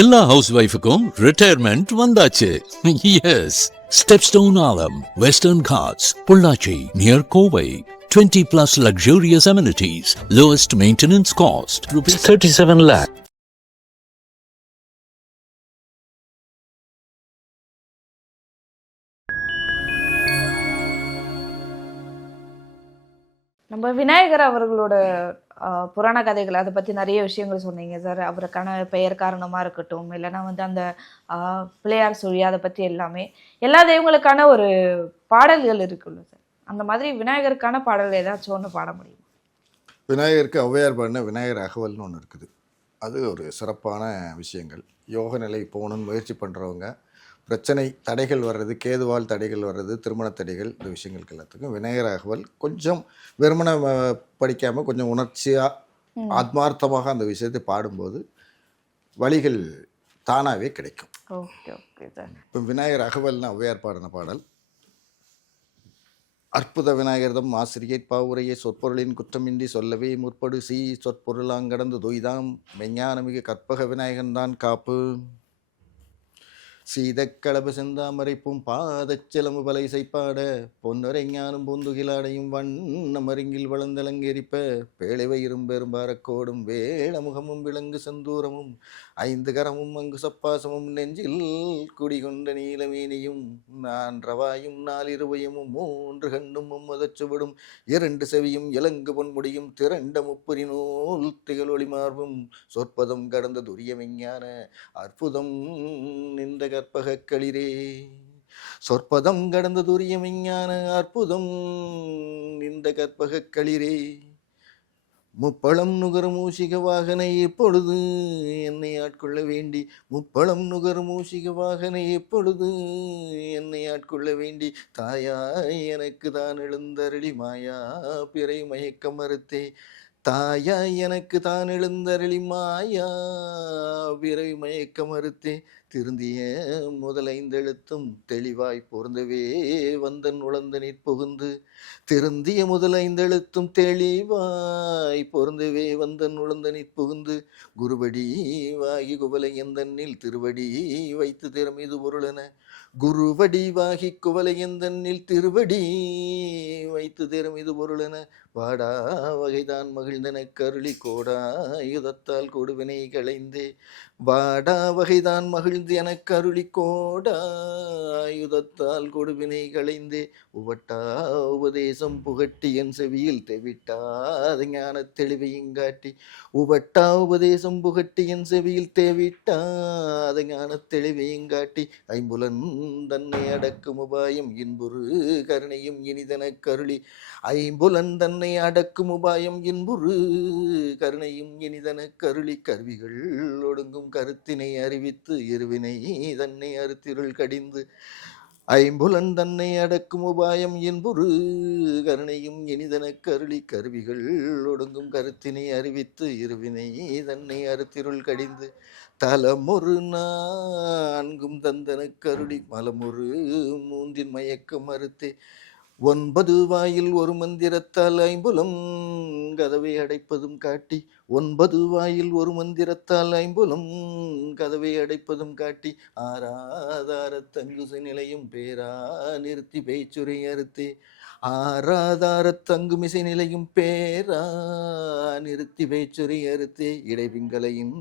எல்லா ஹவுஸ் ஒய்ஃபுக்கும் ரிட்டையர்மெண்ட் வந்தாச்சு. Yes, Stepstone Aalam, Western Ghats, Pollachi near Kovai. 20 plus luxurious amenities, lowest maintenance cost, rupees 37 lakh. நம்ம விநாயகர் அவர்களோட புராண கதைகள் அதை பற்றி நிறைய விஷயங்கள் சொன்னீங்க சார். அவருக்கான பெயர் காரணமாக இருக்கட்டும், இல்லைன்னா அந்த பிள்ளையார் சுழி, அதை பற்றி எல்லா தெய்வங்களுக்கான ஒரு பாடல்கள் இருக்குல்ல சார். அந்த மாதிரி விநாயகருக்கான பாடல் ஏதாச்சும் ஒன்று பாட முடியும்? விநாயகருக்கு ஔவையார் பாடின விநாயகர் அகவல்னு ஒன்று இருக்குது. அது ஒரு சிறப்பான விஷயங்கள். யோக நிலை போகணுன்னு முயற்சி பண்ணுறவங்க, பிரச்சனை தடைகள் வர்றது, கேதுவால் தடைகள் வர்றது, திருமண தடைகள், இந்த விஷயங்களுக்கு எல்லாத்துக்கும் விநாயகர் அகவல் கொஞ்சம் வெறுமனை படிக்காமல் கொஞ்சம் உணர்ச்சியாக ஆத்மார்த்தமாக அந்த விஷயத்தை பாடும்போது வழிகள் தானாகவே கிடைக்கும். Okay okay sir. இப்போ விநாயகர் அகவல்னு ஔவையார் பாடின பாடல். அற்புத விநாயகர்தம் ஆசிரியர் பாவுரையே சொற்பொருளின் குற்றமின்றி சொல்லவே முற்படு சி சொற்பொருளாங்கடந்து தொய்தாம் மெஞ்ஞானமிகு கற்பக விநாயகன்தான் காப்பு. சீதக்களபு செந்தாமரைப்பும் பாதச்சிலம்பு பலை செய்ப்பாட பொன்னரை ஞானம் பூந்துகிலாடையும் வண்ணமருங்கில் வளர்ந்தலங்கெரிப்ப பேழைவை இரும்பெரும்பாரக்கோடும் வேளமுகமும் விலங்கு செந்தூரமும் 5 கரமும் அங்கு சப்பாசமும் நெஞ்சில் குடிகொண்ட நீலமீனியும் 4 ரவாயும் 4 இருவயமும் 3 கண்ணும் மும்மதச்சுவிடும் 2 செவியும் இலங்கு பொன்முடியும் திரண்ட முப்புரி நூல் திகழ் ஒளி மார்பும் சொற்பதம் கடந்த துரிய விஞ்ஞான அற்புதம் நின்ற கற்பக களிரே. சொற்பதம் கடந்த துரிய விஞ்ஞான அற்புதம் நின்ற கற்பக களிரே. முப்பழம் நுகர் மூஷிக வாகனை எப்பொழுது என்னை ஆட்கொள்ள வேண்டி, முப்பழம் நுகர் மூஷிக வாகனை எப்பொழுது என்னை ஆட்கொள்ள வேண்டி, தாயாய் எனக்கு தான் எழுந்தருளி மாயா பிறை மயக்க மறுத்தே, தாயாய் எனக்கு தான் எழுந்தருளி மாயா பிறை மயக்க மறுத்தே, திருந்திய முதலைந்தெழுத்தும் தெளிவாய் பொருந்தவே வந்தன் உழந்த நிற்புகுந்து, திருந்திய முதலைந்தெழுத்தும் தெளிவாய் பொருந்தவே வந்தன் உழந்த நிற்புகுந்து, குருவடி வாகி குவலை எந்தன்னில் திருவடி வைத்து திறமிது பொருளென, குருவடி வாகி குவலை எந்தன்னில் திருவடி வைத்து திறமிது பொருளென, வாடா வகைதான் மகிழ்ந்தன கருளி கோடா யுதத்தால் கொடுவினை களைந்தே, வாடா வகைதான் மகிழ்ந்து என கருளி கோடா யுதத்தால் கொடுவினை களைந்தே, உவட்டா உபதேசம் புகட்டி என் செவியில் தெவிட்டாத ஞான தெளிவையுங்காட்டி, உவட்டா உபதேசம் புகட்டி என் செவியில் தேவிட்டாத ஞான தெளிவையுங்காட்டி, ஐம்புலன் தன்னை அடக்கும் உபாயம் இன்புறு கருணையும் இனிதன கருளி, ஐம்புலன் தன்னை அடக்கும் உபாயம் இன்புறு கருணையும் இனிதன கருளி, கருவிகள் ஒடுங்கும் கருத்தினை அறிவித்து இருவினை தன்னை அறுத்திருள் கடிந்து, ஐம்புலன் தன்னை அடக்கும் உபாயம் என்புரு கருணையும் இனிதன கருளி, கருவிகள் ஒடுங்கும் கருத்தினை அறிவித்து இருவினை தன்னை அறுத்திருள் கடிந்து, தலமொரு 4 தந்தன கருளி மலமொரு 3 மயக்கம் மறுத்தே, 9 வாயில் ஒரு மந்திரத்தால் ஐம்புலம் கதவை அடைப்பதும் காட்டி, 9 வாயில் ஒரு மந்திரத்தால் ஐம்புலம் கதவை அடைப்பதும் காட்டி, ஆராதார தங்குசை நிலையும் பேரா நிறுத்தி பேச்சுரை அறுத்தே, ஆராதார தங்குமிசை நிலையும் பேரா நிறுத்தி பேச்சுரை அறுத்தே, இடைபிங்களையும்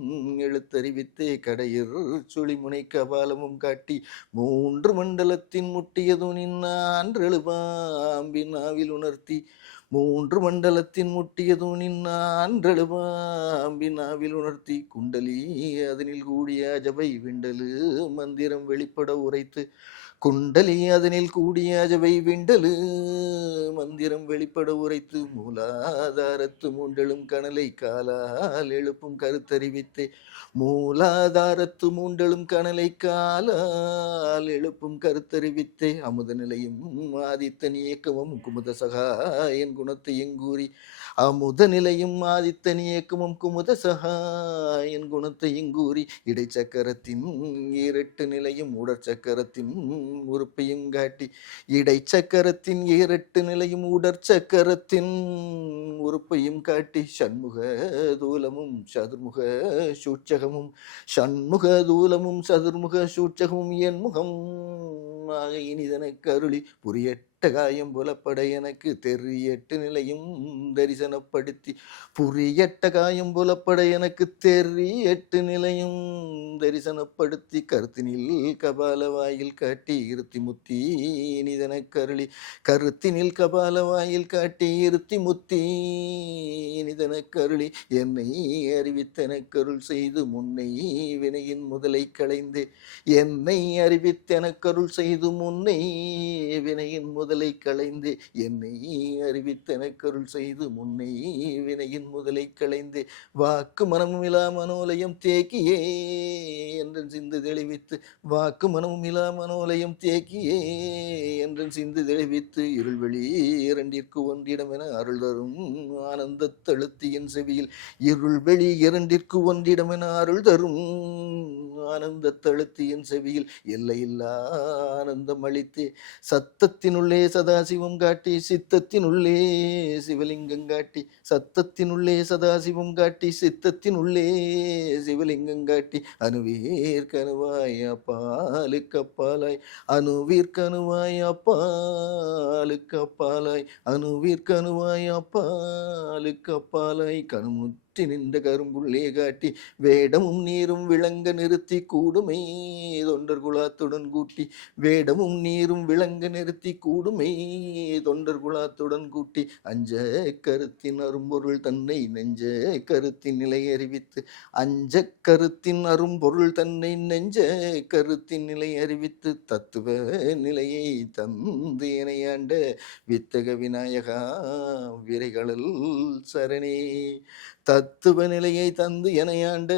எழுத்தறிவித்தே கடையிற் சுழி முனை கபாலமும் காட்டி, 3 மண்டலத்தின் முட்டியது நின்றெழுபாம்பின் ஆவில் உணர்த்தி, 3 மண்டலத்தின் முட்டியது நின்றெழுபாம்பின் ஆவில் உணர்த்தி, குண்டலி அதனில் கூடிய அஜபை விண்டலு மந்திரம் வெளிப்பட உரைத்து, குண்டலி அதனில் கூடிய அஜபை விண்டலு மந்திரம் வெளிப்பட உரைத்து, மூலாதாரத்து மூண்டலும் கணலை காலால் எழுப்பும் கருத்தறிவித்தே, மூலாதாரத்து மூண்டலும் கணலை காலால் எழுப்பும் கருத்தறிவித்தே, அமுத நிலையும் ஆதித்தன் இயக்கமும் குமுத சகாயன் குணத்தை எங்கூறி, அமுத நிலையும் ஆதித்தன் இயக்கமும் குமுத சகாயன் குணத்தை எங்கூறி, இடைச்சக்கரத்தின் 8 நிலையும் உடற்சக்கரத்தின் உறுப்பையும் காட்டி இடைச்சக்கரத்தின் 8 நிலையும் உடற்சக்கரத்தின் உறுப்பையும் காட்டி சண்முக தூலமும் சதுர்முக சூட்சகமும் ஷண்முக தூலமும் சதுர்முக சூட்சகமும் என் முகம் ஆக இனிதனக்கு அருளி புரியட்ட காயம் புலப்பட எனக்கு தெரியட்டு நிலையும் தரிசனப்படுத்தி புரியட்ட காயம் புலப்பட எனக்கு தெரியட்டு நிலையும் தரிசனப்படுத்தி கருத்தினில் கபால வாயில் காட்டி இருத்தி முத்தி இனிதனக்கு அருளி கருத்தினில் கபால வாயில் காட்டி இருத்தி முத்தி இனிதனக்கு அருளி என்னை அறிவித்தனக்கருள் செய்து முன்னை வினையின் முதலை களைந்து என்னை அறிவித்தனக்கருள் செய்து முன்னை வினையின் முதலை களைந்து என்னை அறிவித்தனக்கருள் செய்து முன்னை வினையின் முதலை களைந்து வாக்கு மனமுமிலா மனோலயம் தேக்கியே என்றன் சிந்து தெளிவித்து வாக்கு மனமுமிலா மனோலயம் தேக்கியே என்றன் சிந்து தெளிவித்து இருள்வெளி இரண்டிற்கு ஒன்றிடம் என அருள் தரும் ஆனந்த தழுத்தியின் செவியில் இருள்வெளி இரண்டிற்கு ஒன்றிடம் என அருள் தரும் ஆனந்த தழுத்தியின் செவியில் எல்லையில்லா ஆனந்தம் அளித்தே சத்தத்தினுள்ளே சதாசிவம் காட்டி சித்தத்தினுள்ளே சிவலிங்கம் காட்டி சத்தத்தினுள்ளே சதாசிவம் காட்டி சித்தத்தினுள்ளே சிவலிங்கம் காட்டி அணுவீர்கணுவாய் அப்பாலுக்கு அப்பாலாய் அணுவீர்கணுவாய் அப்பாலுக்கு அப்பாலாய் அணுவீர்கணுவாய் அப்பாலுக்கு அப்பாலாய் கணுமுத்தி நின்ற கரும்புள்ளே காட்டி வேடமும் நீரும் விளங்க நிறுத்தி கூடுமே தொண்டர் குலாத்துடன் கூட்டி வேடமும் நீரும் விளங்க நிறுத்தி கூடுமே தொண்டர் குலாத்துடன் கூட்டி அஞ்ச கருத்தின் அரும்பொருள் தன்னை நெஞ்ச கருத்தின் நிலை அறிவித்து அஞ்ச கருத்தின் அரும்பொருள் தன்னை நெஞ்ச கருத்தின் நிலை அறிவித்து தத்துவ நிலையை தந்து இணையாண்ட வித்தக விநாயகா விரைகளில் சரணே தத்துவ நிலையை தந்து எனையாண்ட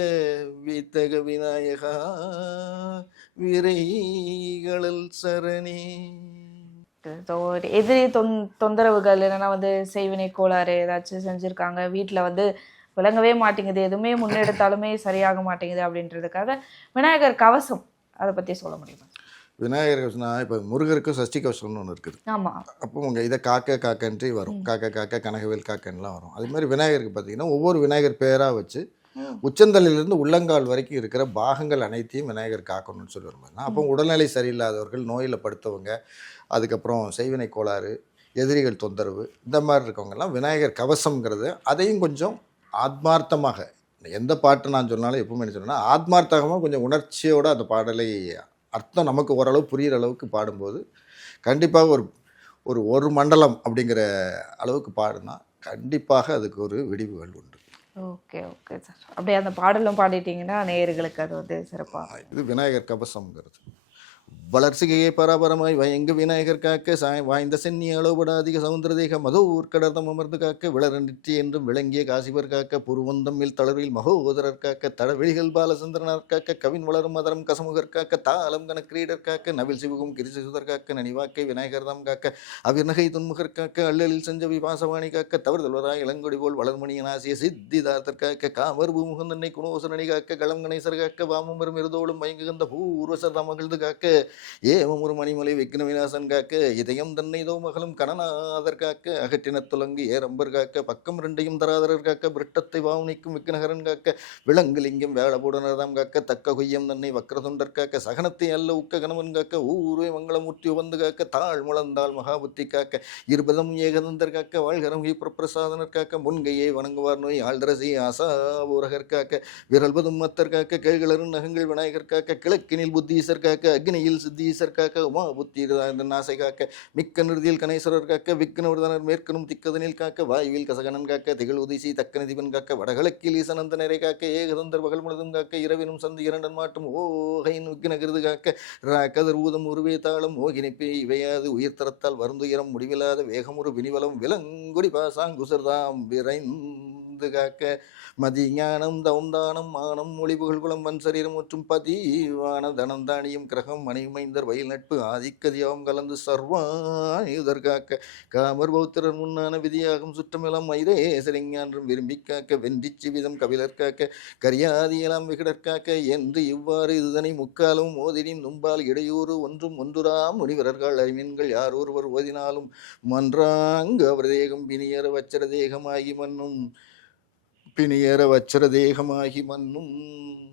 வித்தக விநாயகா விரைகளில் சரணே. எதிரி தொந்தரவுகள் என்னன்னா வந்து செய்வினை கோளாறு ஏதாச்சும் செஞ்சுருக்காங்க, வீட்டில் வந்து விளங்கவே மாட்டேங்குது, எதுவுமே முன்னெடுத்தாலுமே சரியாக மாட்டேங்குது அப்படின்றதுக்காக விநாயகர் கவசம் அதை பற்றி சொல்ல முடியுமா? விநாயகர் கவசம்னா இப்போ முருகருக்கு சஷ்டி கவசம்னு ஒன்று இருக்குது. ஆமாம். அப்போ உங்கள் இதை காக்க காக்கன்றி வரும், காக்க காக்க கனகவேல் காக்கன்லாம் வரும். அது மாதிரி விநாயகருக்கு பார்த்தீங்கன்னா ஒவ்வொரு விநாயகர் பேராக வச்சு உச்சந்தலையிலிருந்து உள்ளங்கால் வரைக்கும் இருக்கிற பாகங்கள் அனைத்தையும் விநாயகர் காக்கணும்னு சொல்லி வரும்போது அப்போ உடல்நிலை சரியில்லாதவர்கள், நோயில் படுத்தவங்க, அதுக்கப்புறம் செய்வினை கோளாறு, எதிரிகள் தொந்தரவு, இந்த மாதிரி இருக்கவங்கெல்லாம் விநாயகர் கவசம்ங்கிறது அதையும் கொஞ்சம் ஆத்மார்த்தமாக, எந்த பாட்டு நான் சொன்னாலும் எப்பவுமே என்ன சொன்னேன்னா ஆத்மார்த்தமாக கொஞ்சம் உணர்ச்சியோடு அந்த பாடலை அர்த்தம் நமக்கு ஓரளவு புரிகிற அளவுக்கு பாடும்போது கண்டிப்பாக ஒரு மண்டலம் அப்படிங்கிற அளவுக்கு பாடுனா கண்டிப்பாக அதுக்கு ஒரு விடிவுகள் உண்டு. ஓகே ஓகே சார், அப்படியே அந்த பாடலும் பாடிட்டீங்கன்னா நேயர்களுக்கு அது வந்து சிறப்பாக. இது விநாயகர் கவசம்ங்கிறது. வளர்ச்சிகையை பராபரமாய் வயங்க விநாயகர் காக்க வாய்ந்த சென்னி அளவுபட அதிக சவுந்தரதேக மதூர் கடர்தம் அமர்ந்து காக்க விளரண்டிற்றி என்றும் விளங்கிய காசிவர் காக்க புருவந்தம்மில் தளர்வில் மகோதரர் காக்க தடவெளிகள் பாலசந்திரனர் காக்க கவின் வளரும் மதரம் கசமுகர் காக்க தாளம் கன கிரீடர் காக்க நவில் சிவகும் கிரிசுதர் காக்க நனிவாக்கை விநாயகர்தாம் காக்க அவிர்நகை துன்முகர் காக்க அள்ளலில் செஞ்ச விபாசவாணி காக்க தவறுதல்வராய் இளங்கொடி போல் வளர்மணியன் ஆசிய சித்திதார்த்தர் காக்க காமர் பூமுகந்தன்னை குணோசரணி காக்க களம் கணேசர் காக்க வாமமரும் இருதோளும் மயங்குகின்ற பூர்வசர் மகிழ்ந்து காக்க ஏமம் ஒரு மணிமலை விக்ன விநாசன் காக்க இதயம் தன்னை தோ மகளும் கணநாதர் காக்க அகற்றின துலங்கு ஏரம்பர் காக்க பக்கம் ரெண்டையும் தராதரர் காக்க விருட்டத்தை வாவுனிக்கும் விக்னகரன் காக்க விலங்குலிங்கம் வேளபூடனர்தாம் காக்க தக்க கொய்யம் தன்னை வக்ரதுண்டர் காக்க சகனத்தை அல்ல உக்க கணவன் காக்க ஊர்வை மங்களமூர்த்தி உவந்து காக்க தாழ் முழந்தாள் மகாபுத்தி காக்க இருபதம் ஏகதந்தர் காக்க வாழ்கரம் பிரசாதனர் காக்க முன்கையை வணங்குவார் நோய் ஆழ்தரசி ஆசா ஊரகர் காக்க விரல்பதும் மத்தர் காக்க கேள்களரும் நகங்கள் விநாயகர் காக்க கிழக்கினில் புத்தீசர் காக்க அக்னியில் சித்தீசர் காக்க உமா புத்தி நாசை காக்க மிக்க நிறுதியில் கணேஸ்வரர் காக்க விக்னவர்தனர் மேற்கனும் திக்கதனில் காக்க வாயுவில் கசகனன் காக்க திகழ் உதிசி தக்கன திபன் காக்க வடகிழக்கில் ஈசனந்த நிறை காக்க ஏகதந்தர் பகல் முழுதும் காக்க இரவினும் சந்து இரண்டன் மாட்டும் ஓகையின் விக்னகிருது காக்க கதிர் ஊதம் உருவே தாளம் ஓகினிப்பே இவையாது உயிர்த்தரத்தால் வருந்துயரம் முடிவில்லாத வேகமுறு வினிவலம் விலங்குடி பாசாங்குசர்தாம் விரைந்து வந்து காக்க மதி ஞானம் தவுந்தானம் மானம் மொழிபுகள் குளம் வன் சரீரம் மற்றும் பதிவான தனம் தானியம் கிரகம் மணிமைந்தர் வயல் நட்பு ஆதிக்கதியாவும் கலந்து சர்வாயுதர் காக்க காமர் பௌத்திரர் முன்னான விதியாகும் சுற்றமெல்லாம் மயிரேசரிஞான்றும் விரும்பி காக்க வென்றிச்சி விதம் கபிலர் காக்க கரியாதியெல்லாம் விகடற்காக்க என்று இவ்வாறு இதுதனை முக்காலும் ஓதினின் நும்பால் இடையூறு ஒன்றும் ஒன்றுரா முனிவரர்கள் அறிவின்கள் யார் ஒருவர் ஓதினாலும் மன்றாங்கு அவர் தேகம் பிணியற வச்சர தேகமாகி மன்னும்